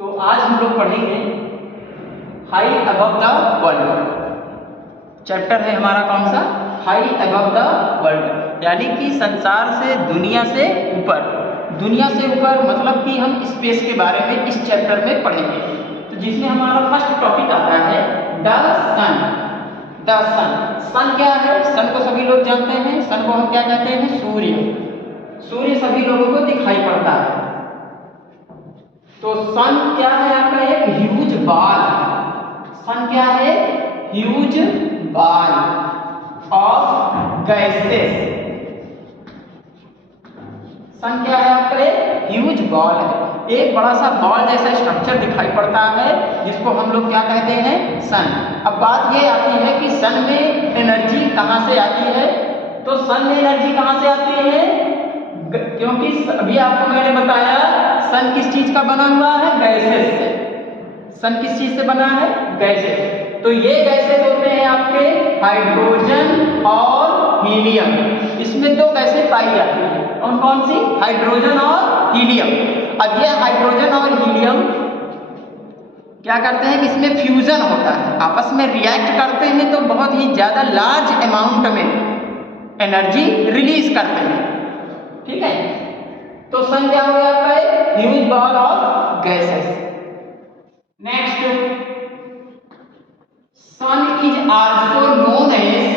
तो आज हम लोग पढ़ेंगे high above the world. Chapter है हमारा कौन सा? हाई अबव द वर्ल्ड, यानी कि संसार से, दुनिया से ऊपर। दुनिया से ऊपर मतलब कि हम स्पेस के बारे में इस चैप्टर में पढ़ेंगे। तो जिसमें हमारा फर्स्ट टॉपिक आता है द सन। द सन, सन क्या है? सन को सभी लोग जानते हैं। सन को हम क्या कहते हैं? सूर्य। सूर्य सभी लोगों को दिखाई पड़ता है। तो सन क्या है? आपका एक ह्यूज बॉल। सन क्या है? Huge ball of gases. Sun क्या है? आपका एक ह्यूज बॉल है, एक बड़ा सा बॉल जैसा स्ट्रक्चर दिखाई पड़ता है, जिसको हम लोग क्या कहते हैं? सन। अब बात ये आती है कि सन में एनर्जी कहाँ से आती है? तो सन में एनर्जी कहाँ से आती है? क्योंकि अभी आपको मैंने बताया सन किस चीज का बना हुआ है? गैसेस से। सन किस चीज से बना है? गैसेस। तो ये गैसेस होते हैं आपके हाइड्रोजन और हीलियम। इसमें दो गैसें पाई जाती हैं, और कौन सी? हाइड्रोजन और हीलियम। अब ये हाइड्रोजन और हीलियम क्या करते हैं? इसमें फ्यूजन होता है, आपस में रिएक्ट करते हैं, तो बहुत ही ज्यादा लार्ज अमाउंट में एनर्जी रिलीज करते हैं। ठीक है, तो सन क्या हो गया आपका? Huge ball of gases. Next, sun is also known as,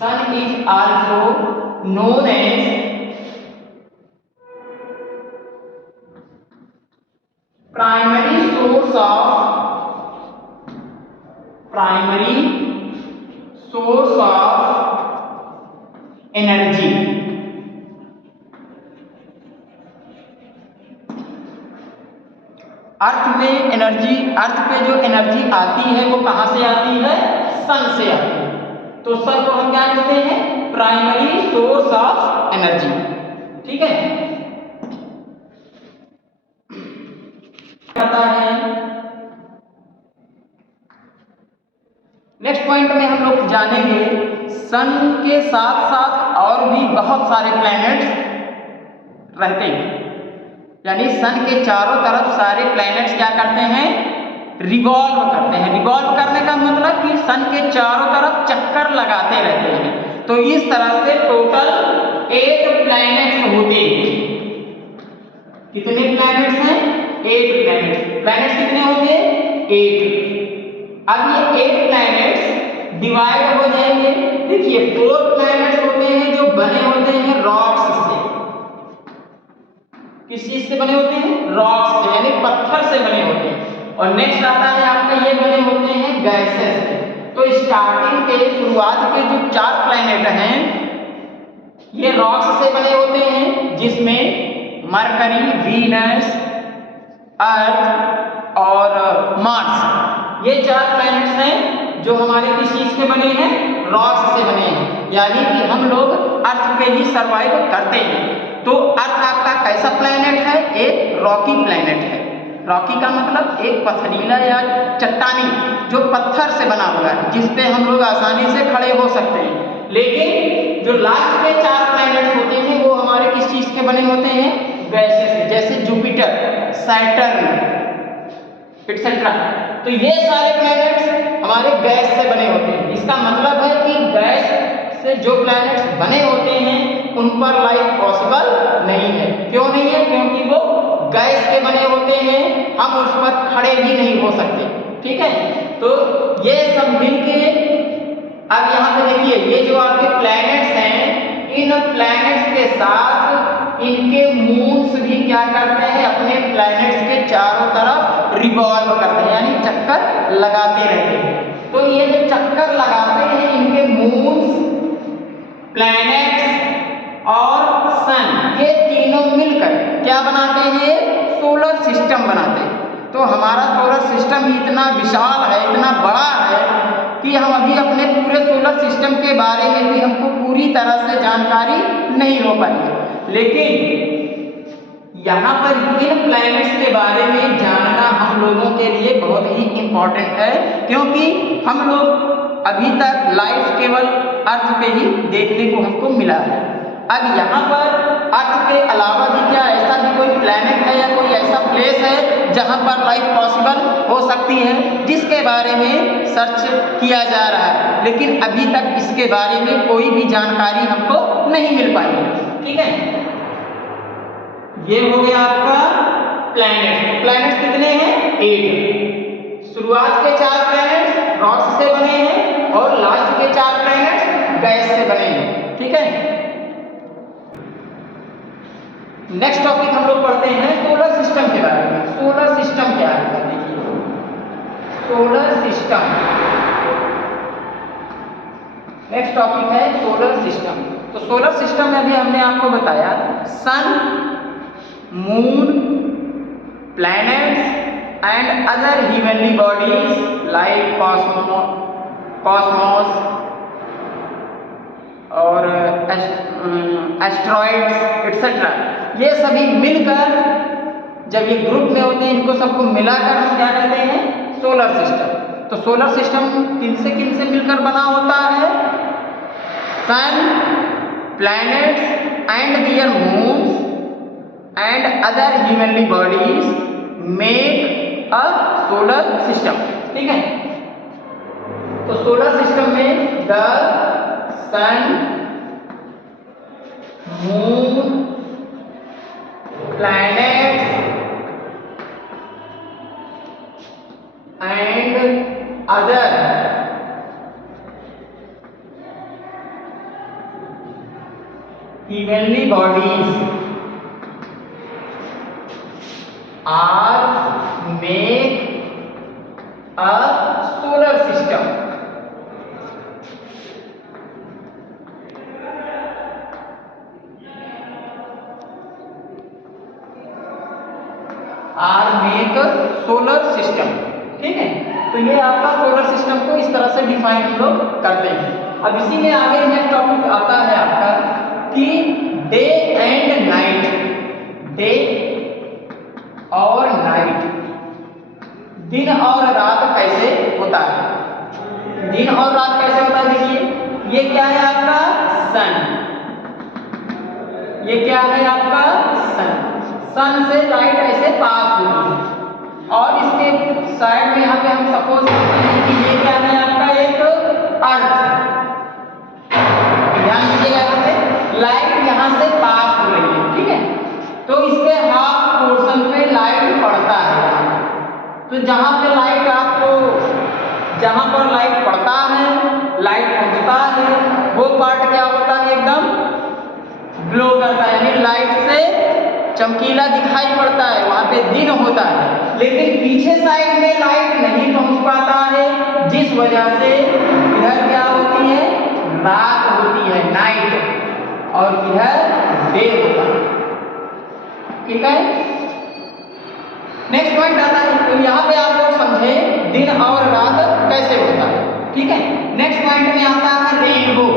sun is also known as primary source of, primary source of energy. Earth में एनर्जी, अर्थ पे जो एनर्जी आती है वो कहां से आती है? सन से आती है। तो सन को हम क्या कहते हैं? Primary source of energy. ठीक है, पता है। नेक्स्ट पॉइंट में हम लोग जानेंगे सन के साथ साथ और भी बहुत सारे प्लैनेट्स रहते हैं, यानी सन के चारों तरफ सारे प्लैनेट्स क्या करते हैं? रिवॉल्व करते हैं। रिवॉल्व करने का मतलब कि सन के चारों तरफ चक्कर लगाते रहते हैं। तो इस तरह से टोटल 8 प्लैनेट्स होते हैं। कितने प्लैनेट्स हैं? 8 प्लैनेट्स। प्लैनेट्स कितने होते हैं? 8। अब ये 8 प्लैनेट्स डिवाइड हो जाएंगे। देखिए 4 प्लैनेट्स होते हैं जो बने होते हैं रॉक्स से। किस चीज से बने होते हैं? रॉक्स से, यानी पत्थर से बने होते हैं। और नेक्स्ट आता है आपका, ये बने होते हैं गैसेस से। तो स्टार्टिंग के, शुरुआत के जो 4 प्लैनेट हैं ये रॉक्स से बने होते हैं, जिसमें मरकरी, वीनस, अर्थ और मार्स, ये 4 प्लैनेट्स हैं जो हमारे किस चीज के बने हैं? रॉक्स से बने हैं, यानी कि हम लोग अर्थ पे ही सर्वाइव करते हैं। तो अर्थ आपका कैसा प्लैनेट है? एक रॉकी प्लैनेट है। रॉकी का मतलब एक पथरीला या चट्टानी जो पत्थर से बना हुआ है, जिसपे हम लोग आसानी से खड़े हो सकते हैं। लेकिन जो लास्ट के 4 प्लैनेट्स होते हैं वो हमारे किस चीज के बने होते हैं? गैसेस से, जैसे जुपिटर, सैटर्न एटसेट्रा। तो ये सारे प्लैनेट्स हमारे गैस से बने होते हैं। इसका मतलब है कि गैस से जो प्लैनेट्स बने होते हैं उन पर लाइफ पॉसिबल नहीं है। क्यों नहीं है? क्योंकि वो गैस के बने होते हैं, हम उस पर खड़े भी नहीं हो सकते। ठीक है, तो ये सब मिलके, अब यहाँ पे देखिए ये जो आपके प्लैनेट्स हैं, इन प्लैनेट्स के साथ इनके मून्स भी क्या करते हैं? अपने प्लैनेट्स के चारों तरफ रिवॉल्व करते हैं, यानी चक्कर लगाते रहते हैं। तो ये जो चक्कर लगाते हैं इनके मून्स, प्लैनेट्स और सन, ये तीनों मिलकर क्या बनाते हैं? सोलर सिस्टम बनाते हैं। तो हमारा सोलर सिस्टम ही इतना विशाल है, इतना बड़ा है कि हम अभी अपने पूरे सोलर सिस्टम के बारे में भी हमको पूरी तरह से जानकारी नहीं हो पाई। लेकिन यहाँ पर इन प्लैनेट्स के बारे में जानना हम लोगों के लिए बहुत ही इम्पोर्टेंट है, क्योंकि हम लोग अभी तक लाइफ केवल अर्थ पे ही देखने को हमको मिला है। अब यहाँ पर अर्थ के अलावा भी क्या ऐसा भी कोई प्लैनेट है या कोई ऐसा प्लेस है जहाँ पर लाइफ पॉसिबल हो सकती है, जिसके बारे में सर्च किया जा रहा है, लेकिन अभी तक इसके बारे में कोई भी जानकारी हमको नहीं मिल पाई। ठीक है, ये हो गया आपका प्लैनेट। प्लैनेट्स कितने हैं? 8। शुरुआत के 4 प्लैनेट्स रॉक्स से बने हैं और लास्ट के 4 प्लैनेट्स गैस से बने हैं। ठीक है, नेक्स्ट टॉपिक हम लोग पढ़ते हैं सोलर सिस्टम के बारे में। सोलर सिस्टम क्या है? देखिए, सोलर सिस्टम नेक्स्ट टॉपिक है सोलर सिस्टम। तो सोलर सिस्टम में भी हमने आपको बताया sun, moon, planets and other heavenly bodies like cosmos और एस्ट्रॉइड्स एक्सेट्रा, ये सभी मिलकर जब ये ग्रुप में होते हैं, इनको सबको मिलाकर हम क्या कहते हैं? Solar system. तो सोलर सिस्टम किन से मिलकर बना होता है? Sun, planets and their moons and other heavenly bodies make a solar system. ठीक है, तो सोलर सिस्टम में the sun, moon, planets and other heavenly bodies are make a solar system. Or make solar system. ठीक है, तो ये आपका solar system को इस तरह से डिफाइन हम लोग करते हैं। अब इसी में आगे नेक्स्ट टॉपिक आता है आपका कि डे एंड नाइट, डे और नाइट, दिन और रात कैसे होता है? दिन और रात कैसे होता है? देखिए, ये क्या है आपका? सन। ये क्या है आपका? सन। सन से लाइट ऐसे पास होती है और इसके साइड में यहाँ पे हम सपोज करते हैं कि ये क्या है आपका? एक अर्थ। ध्यान दीजिएगा, यहाँ पे लाइट यहाँ से पास हो रही है। ठीक है, तो इसके हाफ पोर्शन पे लाइट पड़ता है। तो जहाँ पे लाइट आपको, जहाँ पर लाइट पड़ता है, लाइट पहुँचता है, वो पार्ट क्या होता है? एकदम ग्लो करता है, यानी लाइट से चमकीला दिखाई पड़ता है, वहां पे दिन होता है। लेकिन पीछे साइड में लाइट नहीं पहुंच पाता है, जिस वजह से इधर क्या होती है? रात होती है, नाइट, और इधर डे होता है। ठीक है, नेक्स्ट पॉइंट आता है। तो यहाँ पे आप लोग समझे दिन और रात कैसे होता है। ठीक है, नेक्स्ट पॉइंट में आता है रेनबो।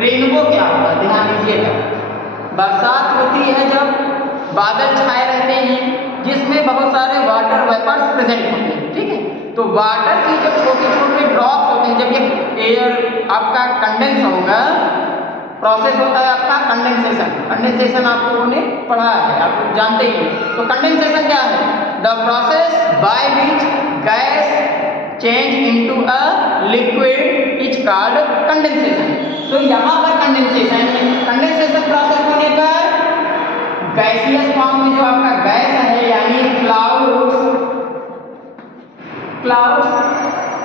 रेनबो क्या होता है? ध्यान दीजिएगा, बरसात होती है जब बादल छाए रहते हैं जिसमें बहुत सारे वाटर वेपर्स प्रेजेंट होते हैं। ठीक है, तो वाटर की जब छोटे छोटे ड्रॉप्स होते हैं, जब ये एयर आपका कंडेंस होगा, प्रोसेस होता है आपका कंडेंसेशन। कंडेंसेशन आप लोगों ने पढ़ा है, आप लोग जानते ही हैं। तो कंडेंसेशन क्या है? The process by which gas change into a liquid is called condensation. तो यहाँ पर कंडेंसेशन प्रोसेस होने पर गैसियस फॉर्म में जो आपका गैस है, यानी क्लाउड्स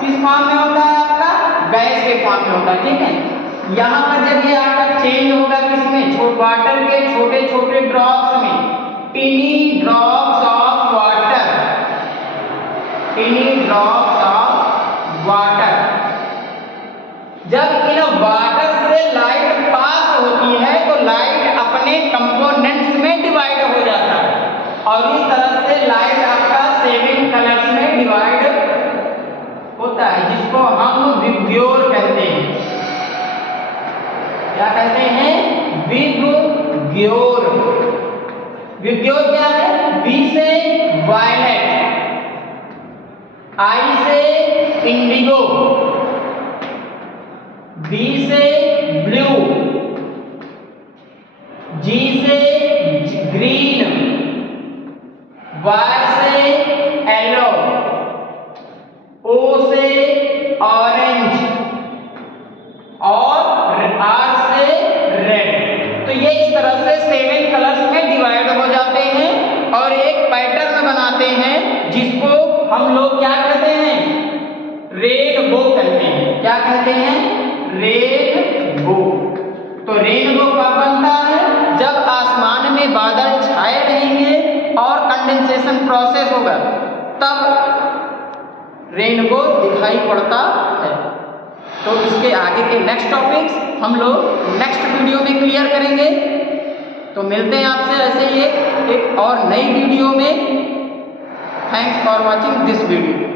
किस फॉर्म में होता है? आपका गैस के फॉर्म में होता है। ठीक है, यहाँ पर जब ये आपका चेंज होगा किसमें? वाटर के छोटे छोटे ड्रॉप्स में, टिनी drops of water, टिनी drops of water. जब इन वाटर से लाइट पास होती है तो लाइट अपने कंपोनेंट्स में डिवाइड हो जाता है, और इस तरह से लाइट आपका 7 कलर्स में डिवाइड होता है, जिसको हम विब्ग्योर कहते हैं। क्या कहते हैं? विब्ग्योर। विब्ग्योर क्या है? वी से वायलेट, आई से इंडिगो, ऑरेंज और R से रेड। तो ये इस तरह से 7 कलर्स में डिवाइड हो जाते हैं और एक पैटर्न बनाते हैं जिसको हम लोग क्या कहते हैं, रेनबो कहते हैं। क्या कहते हैं, रेनबो। तो रेनबो कब बनता है, जब आसमान में बादल छाए रहेंगे और कंडेंसेशन प्रोसेस होगा तब रेनबो दिखाई पड़ता है। तो इसके आगे के नेक्स्ट टॉपिक्स हम लोग नेक्स्ट वीडियो में क्लियर करेंगे। तो मिलते हैं आपसे ऐसे ही एक और नई वीडियो में। Thanks for watching this video.